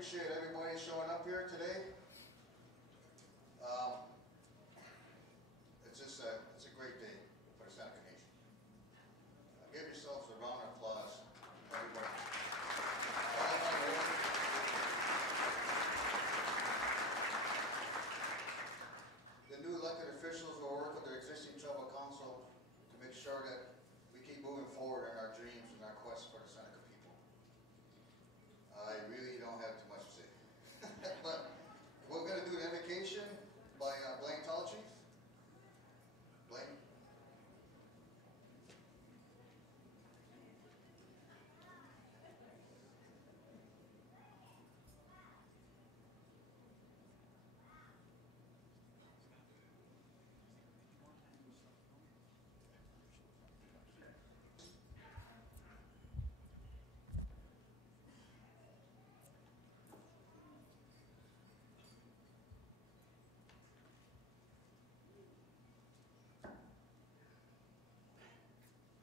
appreciate everybody showing up here today. It's a great day for the Seneca Nation. Give yourselves a round of applause, everybody. The new elected officials will work with their existing tribal council to make sure that we keep moving forward in our dreams and our quest for the Seneca people. I really don't have too much to say. But we're going to do the invocation by Blaine Talchief. Blaine.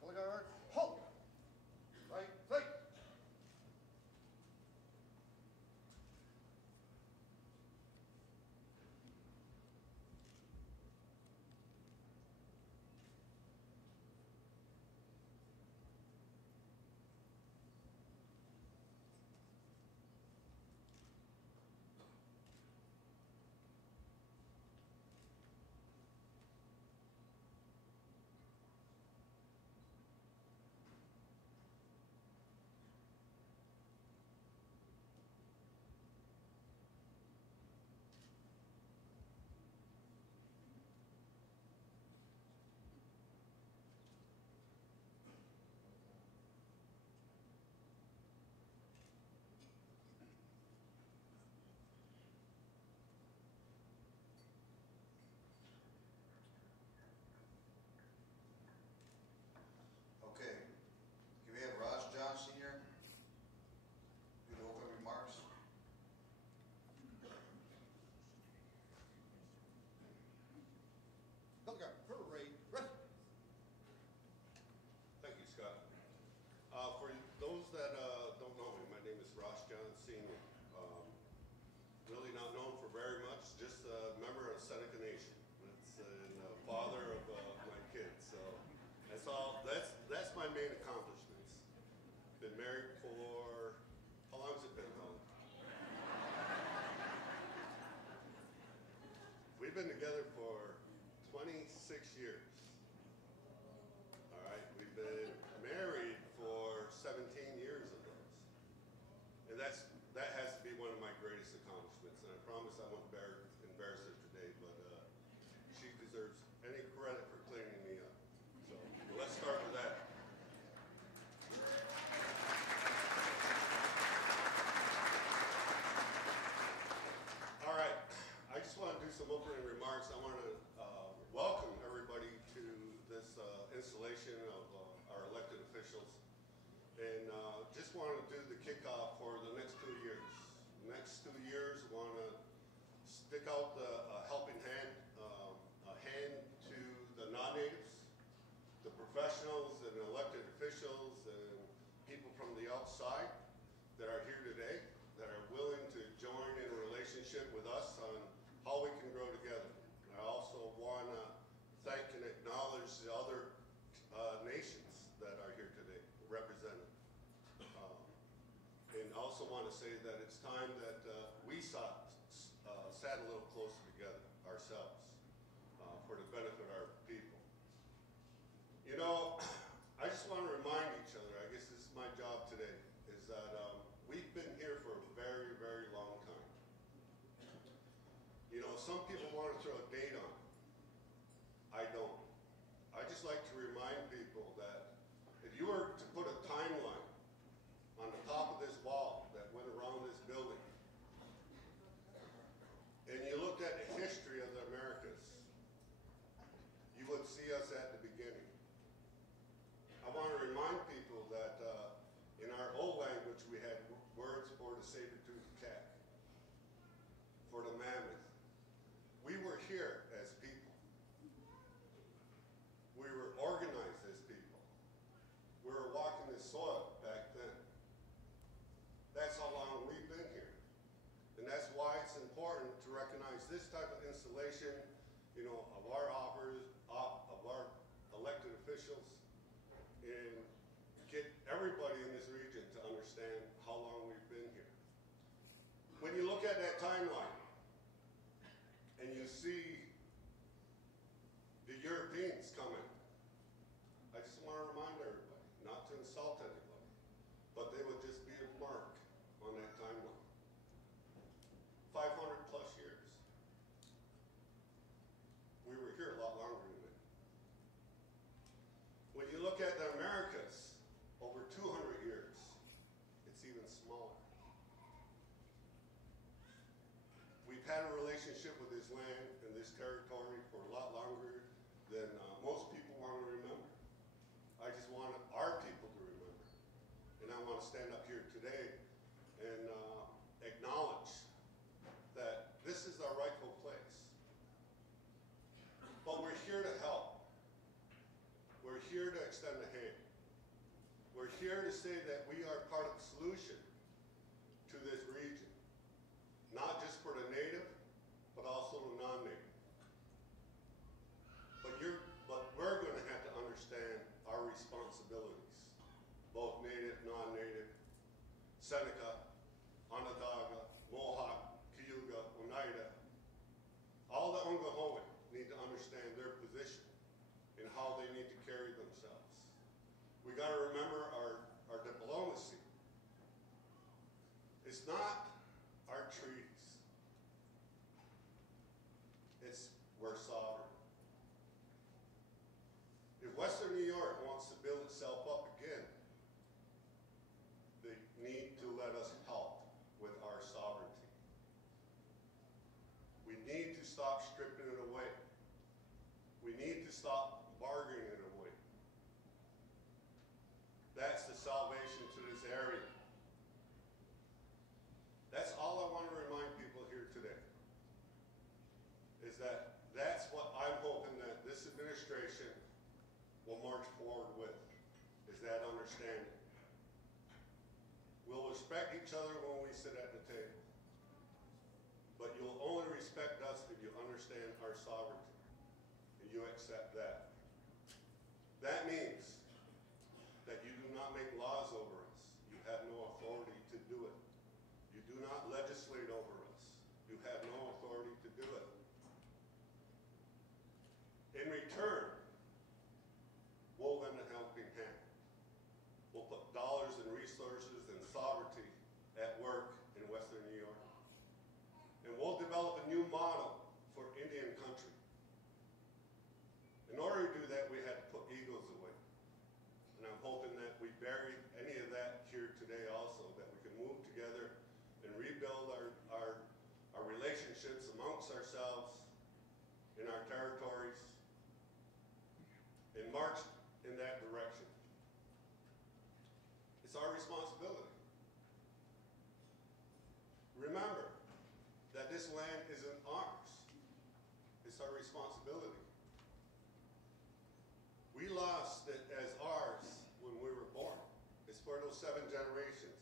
Holy guard, halt! Right, right! Okay. Can we have Raj John Sr. do the opening remarks? Holy guard, hooray, rest! Thank you, Scott. For those that don't know me, my name is Ross John Sr. Really not known for very much, just a member of Seneca Nation. It's a father of my kids. So that's all. That's my main accomplishments. Been married for, how long has it been, Helen? We've been together for 26 years. All right, we've been married for 17 years of those. And that has to be one of my greatest accomplishments. And I promise I won't embarrass her today, but she deserves any credit for cleaning me up. So let's start with that. All right, I just want to do some opening remarks. I want to welcome everybody to this installation of our elected officials. And just want to do the kickoff for the next 2 years. The next 2 years, I want to stick out a helping hand, a hand to the non-natives, the professionals and elected officials and people from the outside that are here today, that are willing to join in a relationship with us on how we can grow together. I also want to thank and acknowledge the other nations that are here today, represented. And also want to say that it's time that we sat a little closer together ourselves for the benefit of our people. You know, I just want to remind each other, I guess this is my job today, is that we've been here for a very, very long time. You know, some people want to throw a date on it. I don't. I just like to remind people that if you were to put a timeline on the top of this wall that went around this building, and you look this type of installation, you know, of our elected officials, and get everybody in this region to understand how long we've been here. When you look at that timeline, and you see the Europeans coming, I just want to remind everybody, not to insult anybody, but they would just be a mark on that timeline. 500 plus years. We were here a lot longer than that. When you look at the Americas, over 200 years, it's even smaller. We've had a relationship with this land and this territory for a lot longer than most people want to remember. I just want our people to remember. And I want to stand up here today and acknowledge that this is our rightful place. But we're here to help. We're here to extend a hand. We're here to say that we are part of the solution to this region. Not just for the native, but also the non-native. But we're going to have to understand our responsibilities, both native, non-native, Seneca, Onondaga, Mohawk, Cayuga, Oneida. All the Ongohoan need to understand their position and how they need to carry themselves. We got to remember our diplomacy. It's not our treaties. We're sovereign. If Western New York wants to build itself up again, they need to let us help with our sovereignty. We need to stop stripping it away. We need to stop bargaining it away. That's the salvation to this area. That's all I want to remind people here today, is that's what I'm hoping that this administration will march forward with, is that understanding. We'll respect each other when we sit at the table, but you'll only respect us if you understand our sovereignty, and you accept that. That means that you do not make laws over us. You have no authority to do it. You do not legislate over us. You have no authority to do it. In return, we'll lend a helping hand. We'll put dollars and resources and sovereignty at work in Western New York. And we'll develop a new model for Indian country. In order to do that, we had to put egos away. And I'm hoping that we bury any of that here today also, that we can move together and rebuild our relationships amongst ourselves in our territories and march in that direction. It's our responsibility. Remember that this land isn't ours. It's our responsibility. We lost it as ours when we were born. It's for those 7 generations.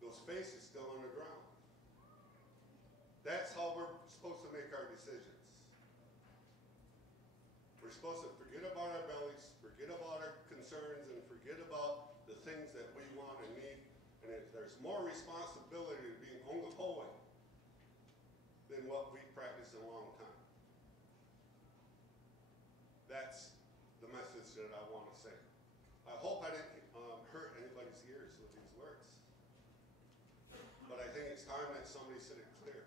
Those faces still on the ground. That's how we're supposed to make our decisions. We're supposed to forget about our bellies, forget about our concerns, and forget about the things that we want and need. And if there's more responsibility to being Ongohoan than what we've practiced in a long time. That's the message that I want to say. I hope I didn't hurt anybody's ears with these words. But I think it's time that somebody said it clear.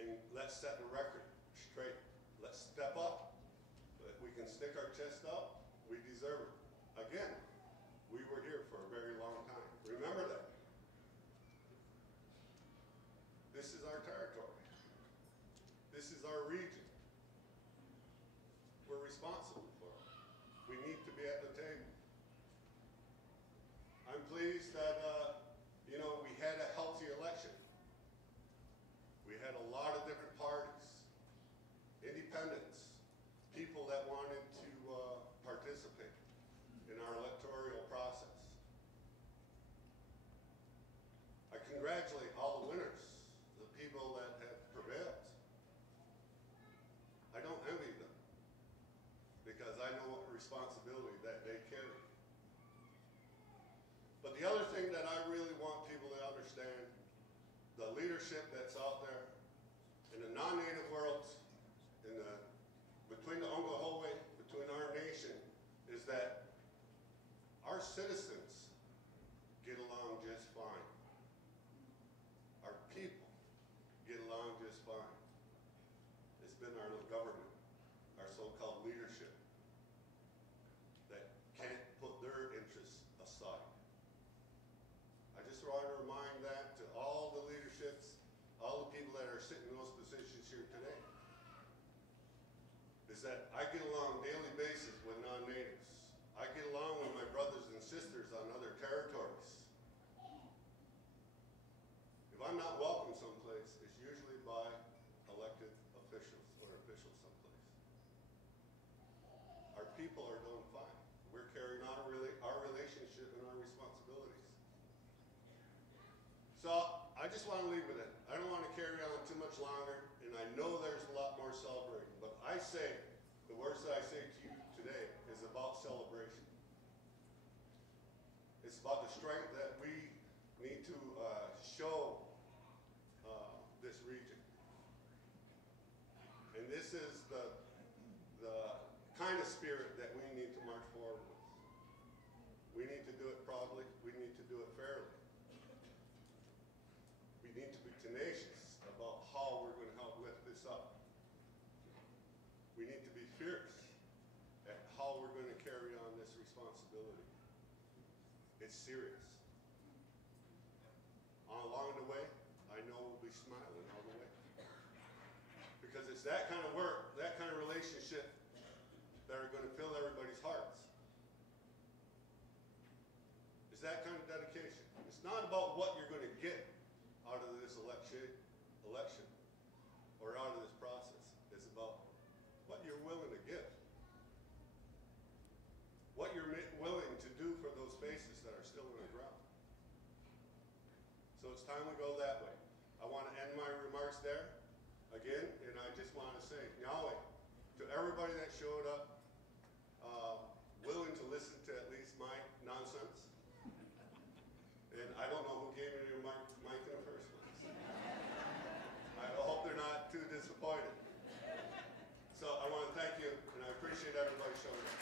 And let's set the record straight. Let's step up. We can stick our chest up. We deserve it. Again, we were here for a very long time. Remember that. This is our territory. This is our region. We're responsible for it. We need to be at the table. I'm pleased that, we had a healthy election. We had a lot of different parties, independents, people that wanted to participate in our electoral process. I congratulate all responsibility that they carry. But the other thing that I really want people to understand, the leadership that's out there in the non-native worlds, between the Ongahoe, between our nation, is that our citizens get along just fine. Our people get along just fine. It's been our government, our so-called leadership, that can't put their interests aside. I just want to remind that to all the leaderships, all the people that are sitting in those positions here today, is that I get along on a daily basis with non-natives. I get along with my brothers and sisters on other territories. If I'm not welcome someplace, it's usually by elected officials or officials someplace. Our people are doing fine. We're carrying on our relationship and our responsibilities. So I just want to leave with it. I don't want to carry on too much longer, and I know there's a lot more celebrating, but I say, the words that I say to you today is about celebration. It's about the strength that we need to show this region. And this is the kind of spirit that we need to march forward with. We need to do it proudly. We need to do it fairly. We need to be tenacious about how we're going to help lift this up. We need to be fierce at how we're going to carry on this responsibility. It's serious. Along the way, I know we'll be smiling all the way. Because it's that kind of work, that kind of relationship that are going to fill everybody's hearts. It's that kind of dedication. It's not about what you're going to get out of this election or out of this process. It's about what you're willing to give. What you're willing to do for those faces that are still in the ground. So it's time we go that way. I want to end my remarks there again, and I just want to say, Yahweh, to everybody that showed up, willing to listen to at least my nonsense. And I don't know who gave me your mic in the first place. I hope they're not too disappointed. So I want to thank you, and I appreciate everybody showing up.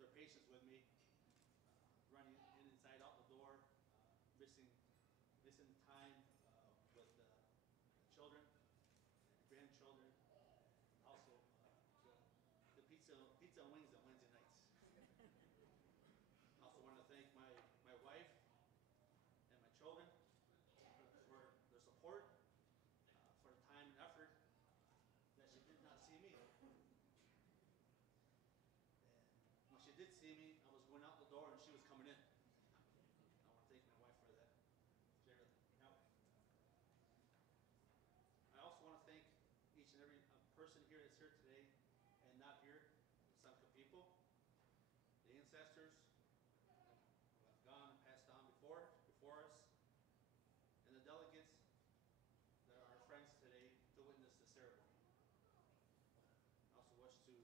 their patience with me, running in, inside, out the door, missing time with the children, grandchildren, also the pizza and wings on Wednesday nights. I also want to thank my wife and my children for their support, for the time and effort that she did not see me. And when she did see me, I was going out the door and she was coming in. I want to thank my wife for that. I also want to thank each and every person here that's here today and not here, the Seneca people, the ancestors who have gone and passed on before us, and the delegates that are our friends today to witness the ceremony. I also wish to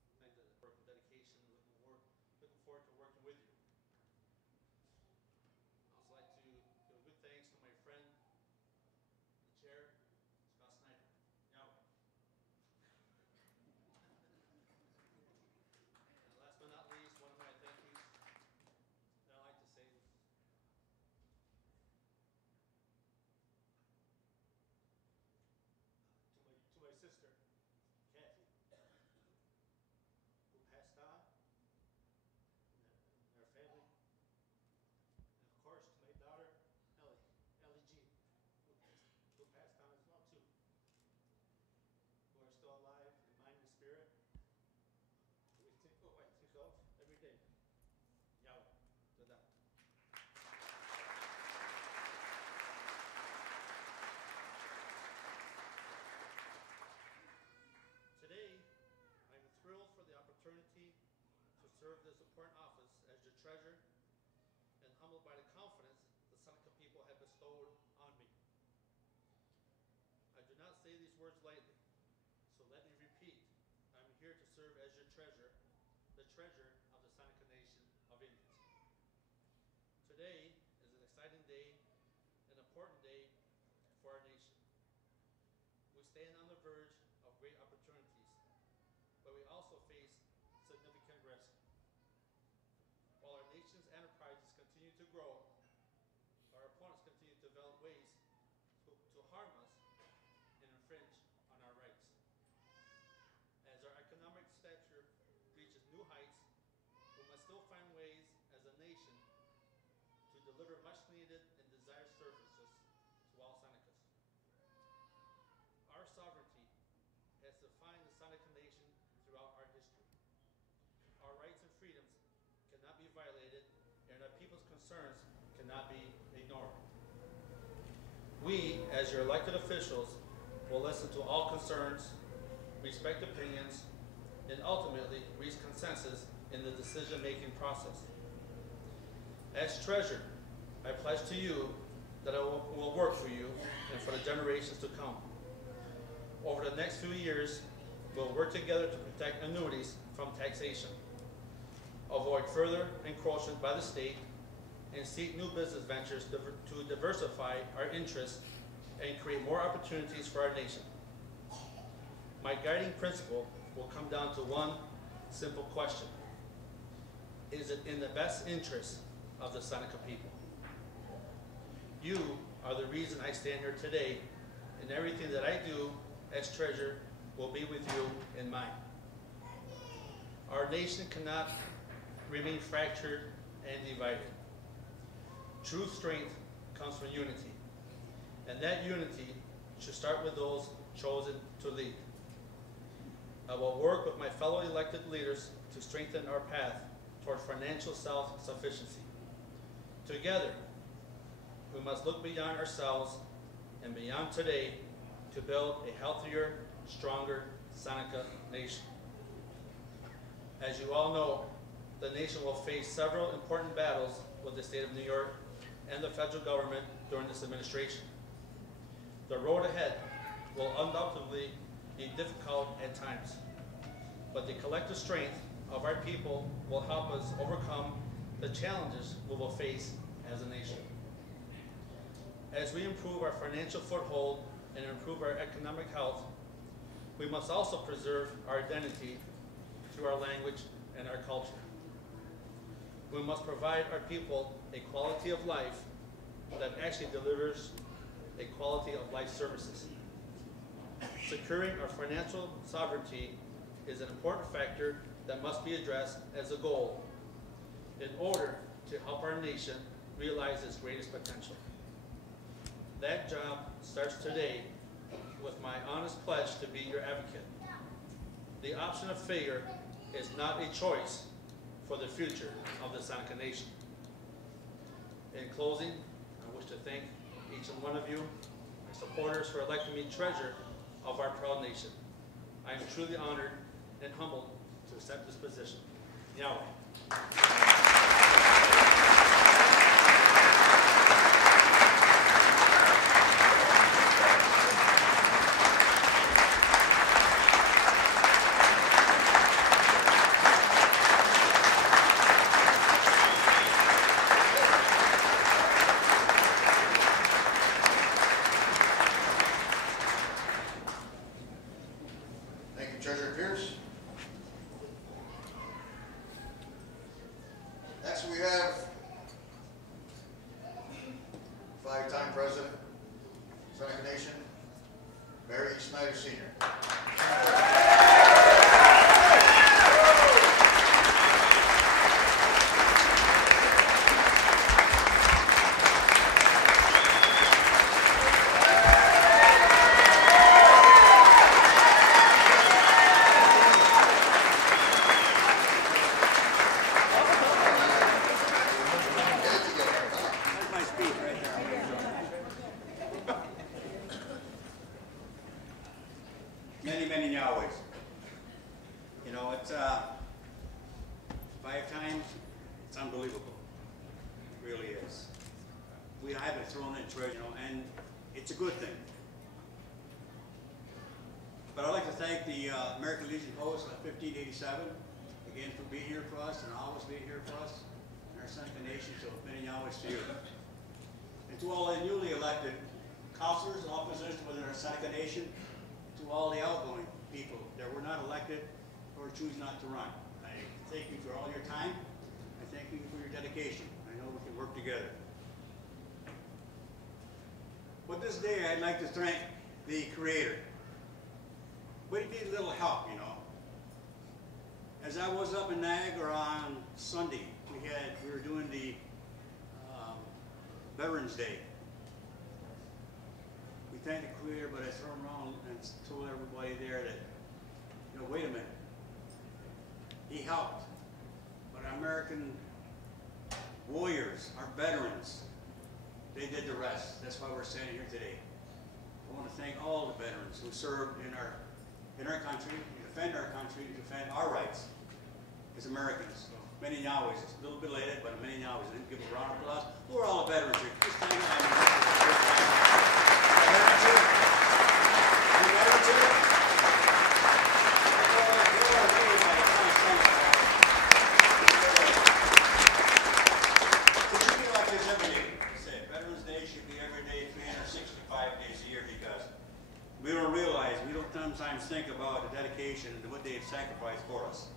thank the work and dedication, looking forward to working with you. I'd also like to give a good thanks to my friend, the chair, Barry Snyder. And last but not least, one of my thank yous that I like to say is to my sister, Kathy, who passed on, and her family, and of course to my daughter, Ellie G, who passed on as well too, who are still alive in mind and spirit. We think of every day. Yahweh, to them. Today, I am thrilled for the opportunity to serve this important office as your treasurer and humbled by the confidence the Seneca people have bestowed on me. I do not say these words lightly, so let me repeat. I'm here to serve as your treasurer, the treasurer of the Seneca Nation of Indians. Today is an exciting day, an important day for our nation. We stand on the verge of great opportunities, but we also face significant risk. While our nation's enterprises continue to grow, our opponents continue to develop ways to harm us and infringe on our rights. As our economic stature reaches new heights, we must still find ways as a nation to deliver much needed and desired services to all Senecas. Our sovereignty has defined the Seneca Nation throughout our history. Our rights and freedoms cannot be violated, and our people's concerns cannot be ignored. We, as your elected officials, will listen to all concerns, respect opinions, and ultimately reach consensus in the decision-making process. As treasurer, I pledge to you that I will work for you and for the generations to come. Over the next few years, we'll work together to protect annuities from taxation, avoid further encroachment by the state, and seek new business ventures to diversify our interests and create more opportunities for our nation. My guiding principle will come down to one simple question. Is it in the best interest of the Seneca people? You are the reason I stand here today, and everything that I do as treasurer will be with you in mind. Our nation cannot remain fractured and divided. True strength comes from unity, and that unity should start with those chosen to lead. I will work with my fellow elected leaders to strengthen our path toward financial self-sufficiency. Together, we must look beyond ourselves and beyond today to build a healthier, stronger Seneca nation. As you all know, the nation will face several important battles with the state of New York and the federal government during this administration. The road ahead will undoubtedly be difficult at times, but the collective strength of our people will help us overcome the challenges we will face as a nation. As we improve our financial foothold and improve our economic health, we must also preserve our identity through our language and our culture. We must provide our people a quality of life that actually delivers a quality of life services. Securing our financial sovereignty is an important factor that must be addressed as a goal in order to help our nation realize its greatest potential. That job starts today with my honest pledge to be your advocate. The option of failure is not a choice for the future of the Seneca Nation. In closing, I wish to thank each and one of you, my supporters, for electing me treasurer of our proud nation. I am truly honored and humbled to accept this position. Yahweh. Thank you, Treasurer Pierce. Next we have five-time President, Seneca Nation, Barry Snyder Sr. Many Yahwehs. You know, it's 5 times, it's unbelievable. It really is. We have it thrown in treasure, you know, and it's a good thing. But I'd like to thank the American Legion Post on 1587 again for being here for us and always being here for us and our Seneca Nation, so many Yahwehs to you. And to all the newly elected councilors and all positions within our Seneca Nation, to all the outgoing people that were not elected or choose not to run. I thank you for all your time. I thank you for your dedication. I know we can work together. But this day I'd like to thank the Creator. But he needed a little help, you know. As I was up in Niagara on Sunday, we were doing the Veterans Day. We thanked the Creator, but I turned around and told everybody there that, you know, wait a minute. He helped, but our American warriors, our veterans, they did the rest. That's why we're standing here today. I want to thank all the veterans who served in our country, to defend our country, to defend our rights as Americans. So, many Yahwehs. It's a little bit late, but many Yahwehs. And give a round of applause. Who are all the veterans here? Just thank Veterans Day should be every day, 365 days a year, because we don't realize, we don't sometimes think about the dedication and what they've sacrificed for us.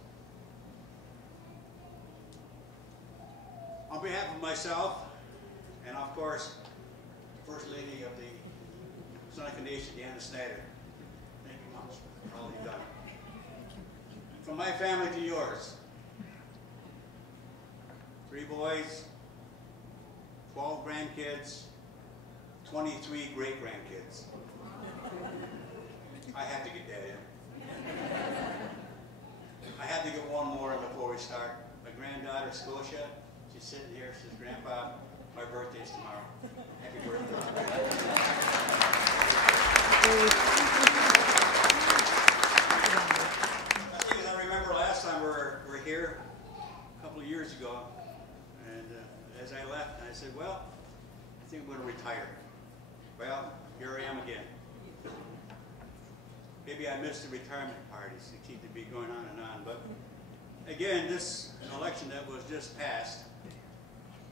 On behalf of myself, and of course, the First Lady of the Seneca Nation, Barry Snyder, thank you much for all you've done. From my family to yours, 3 boys, 12 grandkids, 23 great-grandkids. I have to get that in. I have to get one more before we start. My granddaughter, Scotia, she's sitting here. She says, Grandpa, my birthday's tomorrow. Happy birthday. I remember last time we were here, a couple of years ago, and as I left, I said, well, I think I'm going to retire. Well, here I am again. Maybe I missed the retirement parties. They keep to be going on and on. But again, this election that was just passed,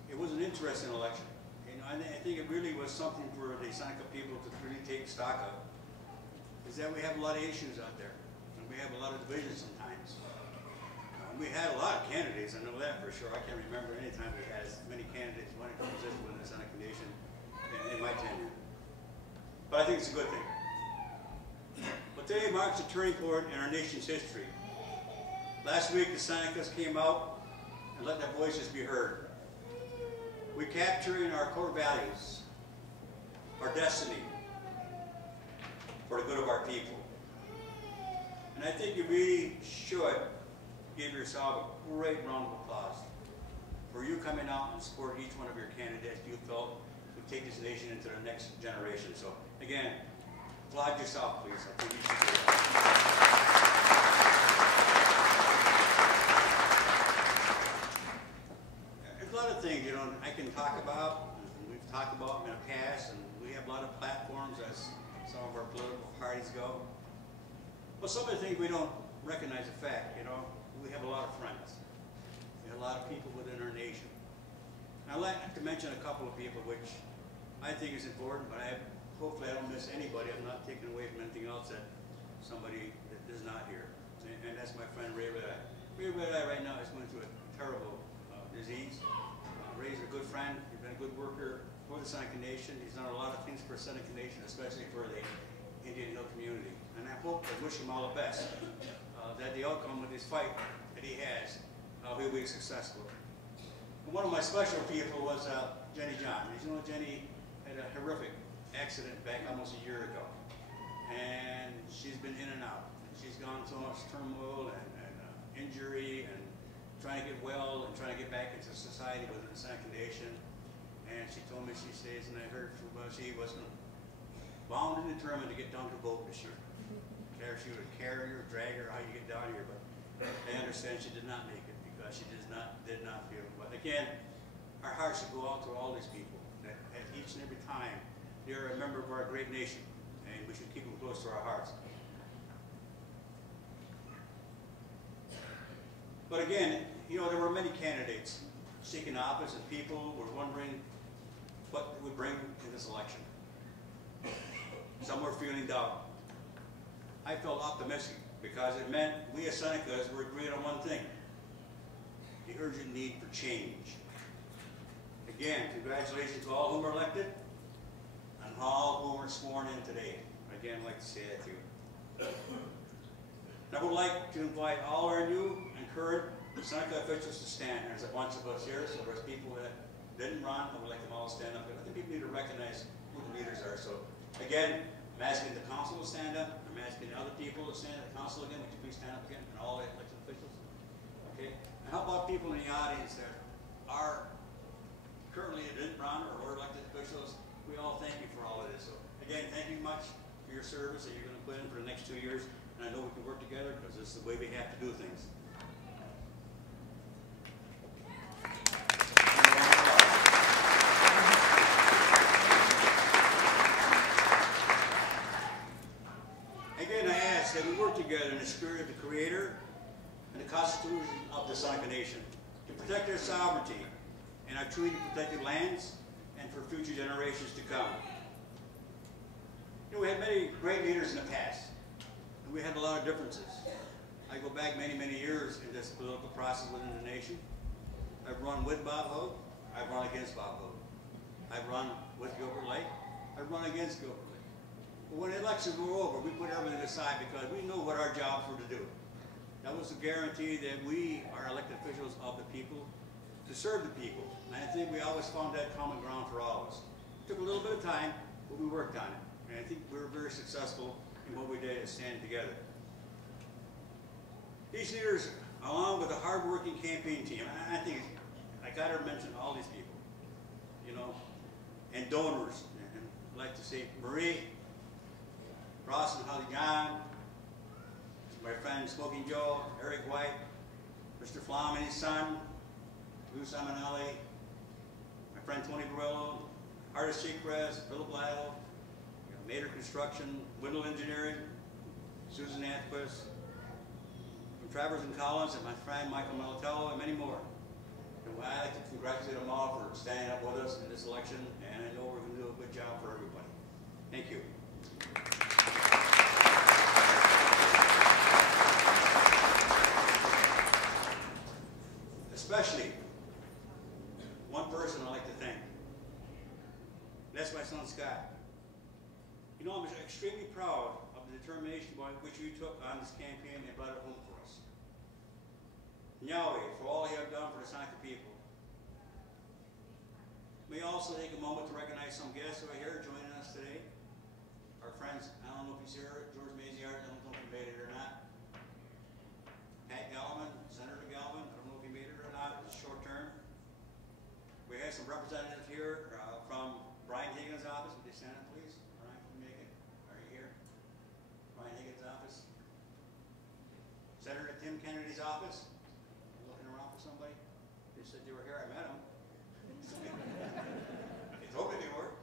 it was an interesting election. You know, I think it really was something for the Seneca people to really take stock of. Is that we have a lot of issues out there, and we have a lot of divisions sometimes. And we had a lot of candidates, I know that for sure. I can't remember any time we had as many candidates running for position within the Senate Convention in my tenure. But I think it's a good thing. But today marks a turning point in our nation's history. Last week, the Senecas came out and let their voices be heard. We're capturing our core values, our destiny, for the good of our people. And I think you really should give yourself a great round of applause for you coming out and supporting each one of your candidates you felt would take this nation into the next generation. So again, applaud yourself, please. I think you should do that. There's a lot of things, I can talk about, and we've talked about in the past, and we have a lot of platforms as some of our political parties go. But some of the things we don't recognize the fact, we have a lot of friends. We have a lot of people within our nation. And I'd like to mention a couple of people which I think is important, but hopefully I don't miss anybody. I'm not taking away from anything else that somebody that is not here. And that's my friend Ray Red-Eye. Ray Red-Eye right now is going through a terrible disease. Ray's a good friend. He's been a good worker for the Seneca Nation. He's done a lot of things for Seneca Nation, especially for the Indian Hill community. And I hope and wish him all the best, that the outcome of this fight that he has, he'll be successful. And one of my special people was Jenny John. As you know, Jenny had a horrific accident back almost a year ago. And she's been in and out. She's gone through so much turmoil and injury and trying to get well and trying to get back into society within the Seneca Nation. And she told me, she says, and I heard from her, she wasn't bound and determined to get down to vote this year. Care she would carry her, drag her, how you get down here, but I understand she did not make it because she did not feel it. But again, our hearts should go out to all these people that at each and every time they're a member of our great nation, and we should keep them close to our hearts. But again, there were many candidates seeking office, and people were wondering what it would bring in this election. Some were feeling doubt. I felt optimistic because it meant we as Senecas were agreed on one thing: the urgent need for change. Again, congratulations to all who were elected and all who were sworn in today. Again, I'd like to say that to you. And I would like to invite all our new and current Seneca officials to stand. There's a bunch of us here, so there's people that didn't run. I would like them all to stand up. I think people need to recognize who the leaders are. So again, I'm asking the council to stand up. I'm asking the other people to stand up. The council again, would you please stand up again? And all the elected officials. Okay? And how about people in the audience that are currently didn't run or were elected officials? We all thank you for all of this. So again, thank you much for your service that you're going to put in for the next 2 years. And I know we can work together because this is the way we have to do things. Again, I ask that we work together in the spirit of the Creator and the Constitution of the Seneca Nation to protect their sovereignty and our truly protected lands and for future generations to come. We had many great leaders in the past, and we had a lot of differences. I go back many, many years in this political process within the nation. I've run with Bob Hogue. I've run against Bob Hogue. I've run with Gilbert Lake. I've run against Gilbert Lake. But when the elections were over, we put everything aside because we knew what our jobs were to do. That was the guarantee that we are elected officials of the people to serve the people. And I think we always found that common ground for all of us. It took a little bit of time, but we worked on it. And I think we were very successful in what we did is stand together. These leaders, along with a hard-working campaign team, I think I got to mention all these people, and donors. And I'd like to say Marie, Ross and Holly John, my friend Smoking Joe, Eric White, Mr. Flom and his son, Lou Simonelli, my friend Tony Barillo, Artist Chief Press, Philip Lytle, Mater Construction, Windle Engineering, Susan Athquist, from Travers and Collins, and my friend Michael Melatello, and many more. And I'd like to congratulate them all for standing up with us in this election, and I know we're going to do a good job for everybody. Thank you. extremely proud of the determination by which you took on this campaign and brought it home for us. Yahweh, for all you have done for the Seneca people. We also take a moment to recognize some guests who are here joining us today. Our friends, I don't know if he's here, George Maziart, I don't know if he made it or not. Pat Gallivan, Senator Gallivan, I don't know if he made it or not, it's short term. We have some representatives here from Brian Higgins' office. Would they stand up, please? Brian, can you make it? Are you here? Brian Higgins' office. Senator Tim Kennedy's office. You looking around for somebody? They said they were here. I met them. They told me they were.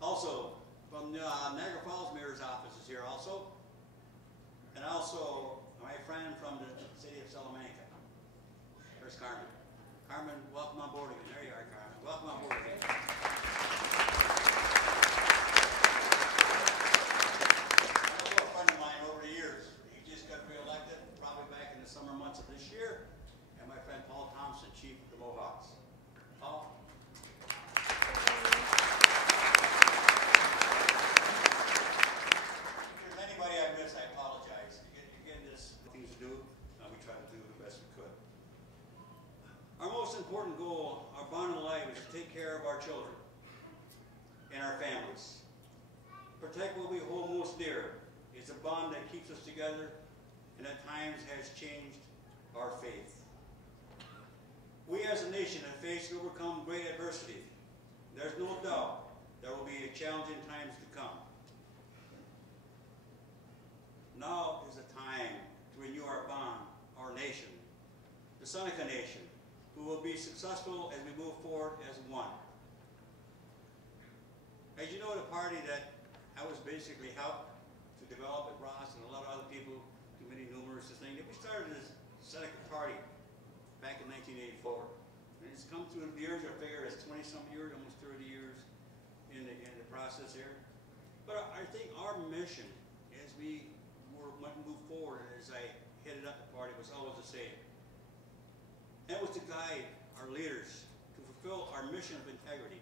Also, from Niagara Falls Mayor's office is here also. And also, my friend from the city of Salamanca. There's Carmen. Carmen, welcome on board again. There you are, Carmen. Welcome on board again. A friend of mine over the years. He just got reelected, probably back in the summer months of this year. And my friend Paul Thompson, chief of the Mohawks. Paul? If there's anybody I miss, I apologize. You're getting this things to do. We try to do the best we could. Our most important goal, our bond in life, is to take care of our children and our families. Protect what we hold most dear. It's a bond that keeps us together and at times has changed our faith. We as a nation have faced and overcome great adversity. There's no doubt there will be challenging times to come. Now is the time to renew our bond, our nation, the Seneca Nation, who will be successful as we move forward as one. As you know, the party that I was basically helped to develop at Ross and a lot of other people, too many numerous things, we started this Seneca Party back in 1984. And it's come through the years, I figure it's 20-some years, almost 30 years in the process here. But I think our mission as we move forward, and as I headed up the party, was always the same. And it was to guide our leaders to fulfill our mission of integrity,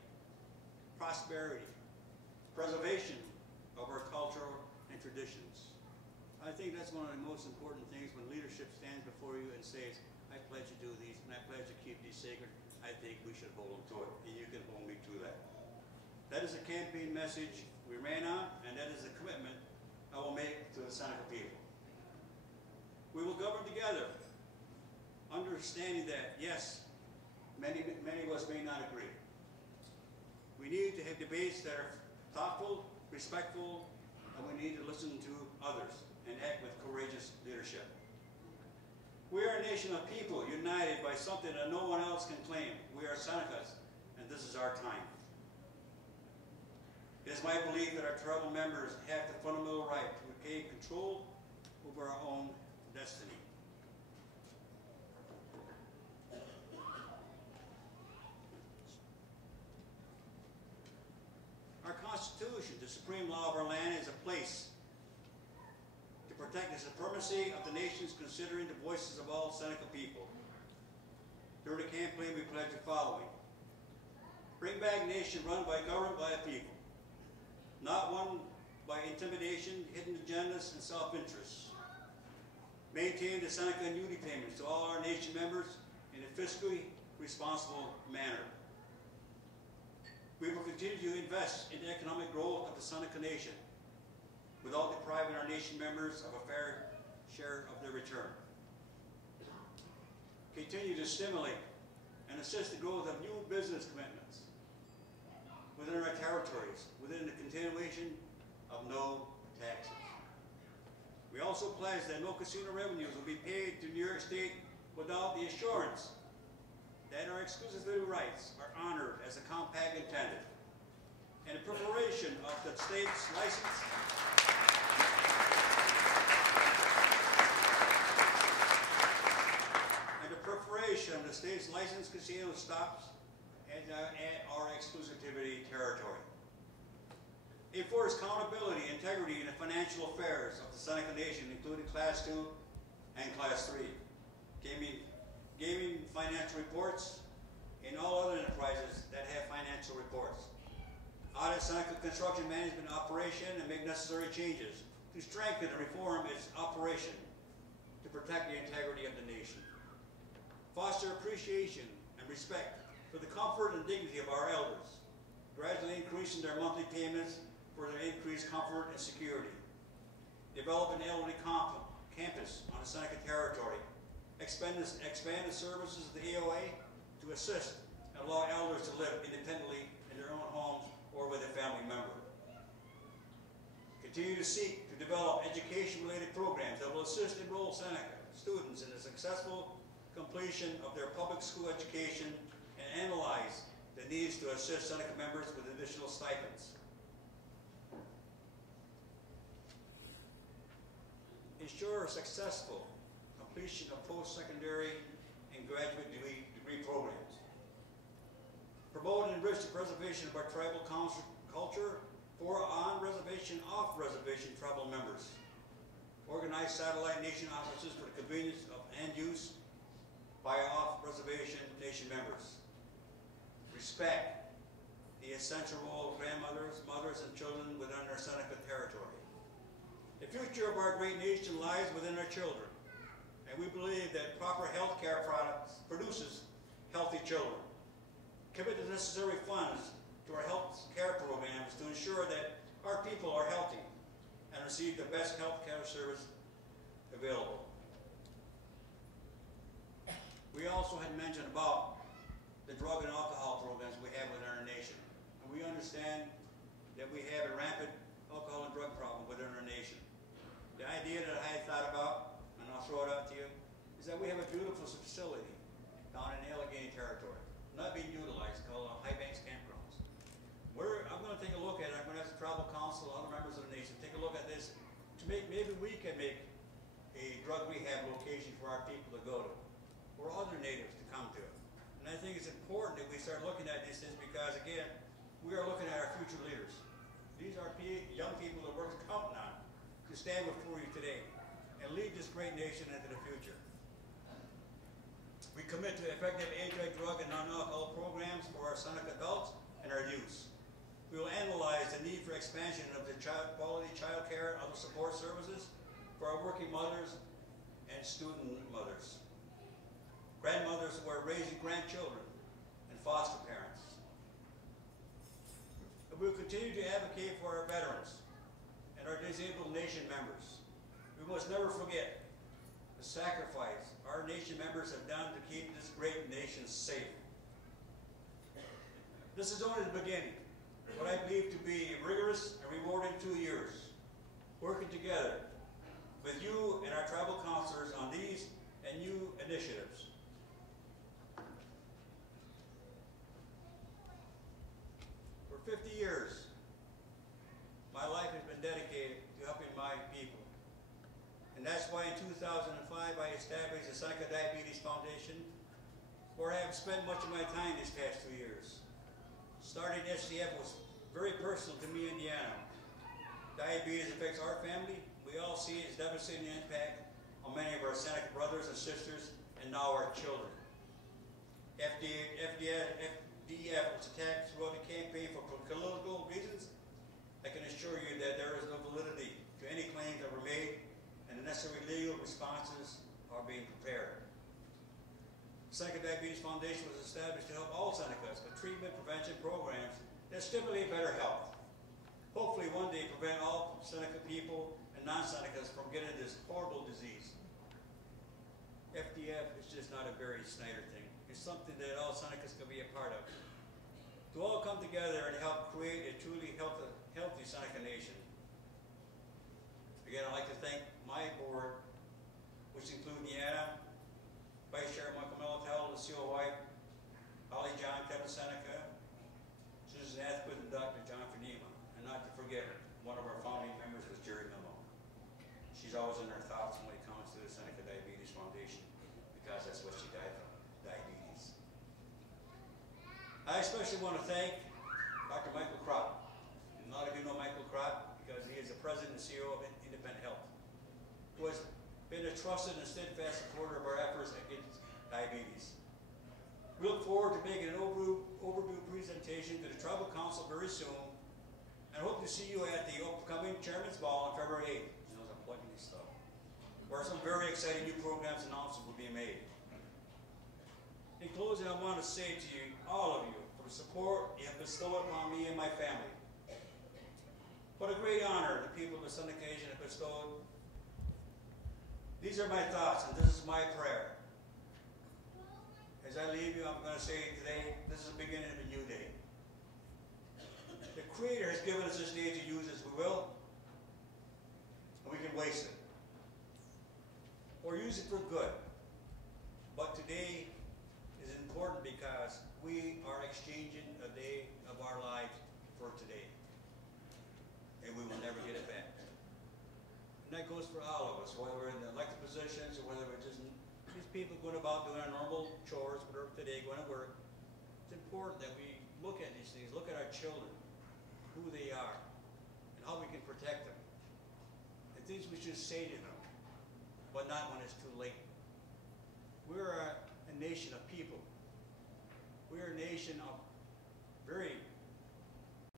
prosperity, preservation of our culture and traditions. I think that's one of the most important things when leadership stands before you and says, I pledge to do these and I pledge to keep these sacred. I think we should hold them to it, and you can hold me to that. That is a campaign message we ran on, and that is a commitment I will make to the Seneca people. We will govern together, understanding that, yes, many of us may not agree. We need to have debates that are thoughtful, respectful, and we need to listen to others and act with courageous leadership. We are a nation of people united by something that no one else can claim. We are Senecas, and this is our time. It is my belief that our tribal members have the fundamental right to regain control over our own destiny. Our Constitution, the supreme law of our land, is a place to protect the supremacy of the nations, considering the voices of all Seneca people. During the campaign, we pledged the following: bring back a nation run by, governed by the people, not one by intimidation, hidden agendas, and self-interest. Maintain the Seneca annuity payments to all our nation members in a fiscally responsible manner. We will continue to invest in the economic growth of the Seneca Nation without depriving our nation members of a fair share of their return. Continue to stimulate and assist the growth of new business commitments within our territories, within the continuation of no taxes. We also pledge that no casino revenues will be paid to New York State without the assurance that our exclusivity rights are honored as the compact intended, and the preparation of the state's license licensed casino stops at our exclusivity territory. Enforce accountability, integrity, and the financial affairs of the Seneca Nation, including Class 2 and Class 3. Gaming financial reports, and all other enterprises that have financial reports. audit Seneca construction management operation and make necessary changes to strengthen and reform its operation to protect the integrity of the nation. Foster appreciation and respect for the comfort and dignity of our elders, gradually increasing their monthly payments for their increased comfort and security. Develop an elderly campus on the Seneca territory. Expand the services of the AOA to assist and allow elders to live independently in their own homes or with a family member. Continue to seek to develop education-related programs that will assist enrolled Seneca students in the successful completion of their public school education and analyze the needs to assist Seneca members with additional stipends. Ensure successful completion of post-secondary and graduate degree programs. Promote and enrich the preservation of our tribal culture for on-reservation, off-reservation tribal members. Organize satellite nation offices for the convenience of and use by off-reservation nation members. Respect the essential role of grandmothers, mothers, and children within our Seneca territory. The future of our great nation lies within our children, and we believe that proper health care products produces healthy children. Commit the necessary funds to our health care programs to ensure that our people are healthy and receive the best health care service available. We also had mentioned about the drug and alcohol programs we have within our nation. And we understand that we have a rampant alcohol and drug problem within our nation. The idea that I had thought about, and I'll throw it out to you, is that we have a beautiful facility down in Allegheny territory, not being utilized, called High Banks Campgrounds. I'm going to take a look at it. I'm going to ask the tribal council, other members of the nation, take a look at this to maybe we can make a drug rehab location for our people to go to, or other natives to come to. And I think it's important that we start looking at these things because, again, we are looking at our future leaders. These are young people that we're counting on to stand before you today and lead this great nation into the future. We commit to effective anti-drug and non-alcohol programs for our Seneca adults and our youth. We will analyze the need for expansion of the quality child care and other support services for our working mothers and student mothers, grandmothers who are raising grandchildren, and foster parents. And we will continue to advocate for our veterans and our disabled nation members. We must never forget the sacrifice our nation members have done to keep this great nation safe. This is only the beginning, what I believe to be a rigorous and rewarding 2 years, working together with you and our tribal councilors on these and new initiatives. For 50 years, my life has been dedicated to helping my people. And that's why in 2005 I established the Seneca Diabetes Foundation, where I have spent much of my time these past 2 years. Starting SDF was very personal to me, Indiana. Diabetes affects our family. We all see its devastating impact on many of our Seneca brothers and sisters, and now our children. FDF was attacked throughout the campaign for political reasons. I can assure you that there is no validity to any claims that were made, and the necessary legal responses are being prepared. The Seneca Diabetes Foundation was established to help all Senecas with treatment prevention programs that stimulate better health. Hopefully one day prevent all Seneca people and non-Senecas from getting this horrible disease. FDF is just not a Barry Snyder thing. It's something that all Senecas can be a part of. To all come together and help create a truly healthy Seneca nation. Again, I'd like to thank my board, which include Deanna, Vice Chair Michael Melitell, the COI, Holly John, Kevin Seneca, Susan Athwood, and Dr. John Fenema. And not to forget, one of our founding members was Jerry Memo. She's always in our thoughts when it comes to the Seneca Diabetes Foundation, because that's what she died from, diabetes. I especially want to thank Dr. Michael Crop. And a lot of you know Michael Crop because he is the president and CEO of Independent Health, who has been a trusted and steadfast supporter of our efforts against diabetes. We look forward to making an overview presentation to the Tribal Council very soon I hope to see you at the upcoming Chairman's Ball on February 8th. You know, I'm plugging this stuff. Where some very exciting new programs and announcements will be made. In closing, I want to say to you, all of you, for the support you have bestowed upon me and my family. What a great honor the people of the Sun occasion have bestowed. These are my thoughts, and this is my prayer. As I leave you, I'm going to say today, this is the beginning of a new day. The Creator has given us this day to use as we will, and we can waste it. Or use it for good. But today is important because we are exchanging a day of our lives for today. And we will never get it back. And that goes for all of us, whether we're in the elected positions or whether we're just these people going about doing our normal chores, whatever today, going to work. It's important that we look at these things, look at our children, who they are, and how we can protect them. And things we should say to them, but not when it's too late. We're a nation of people. We're a nation of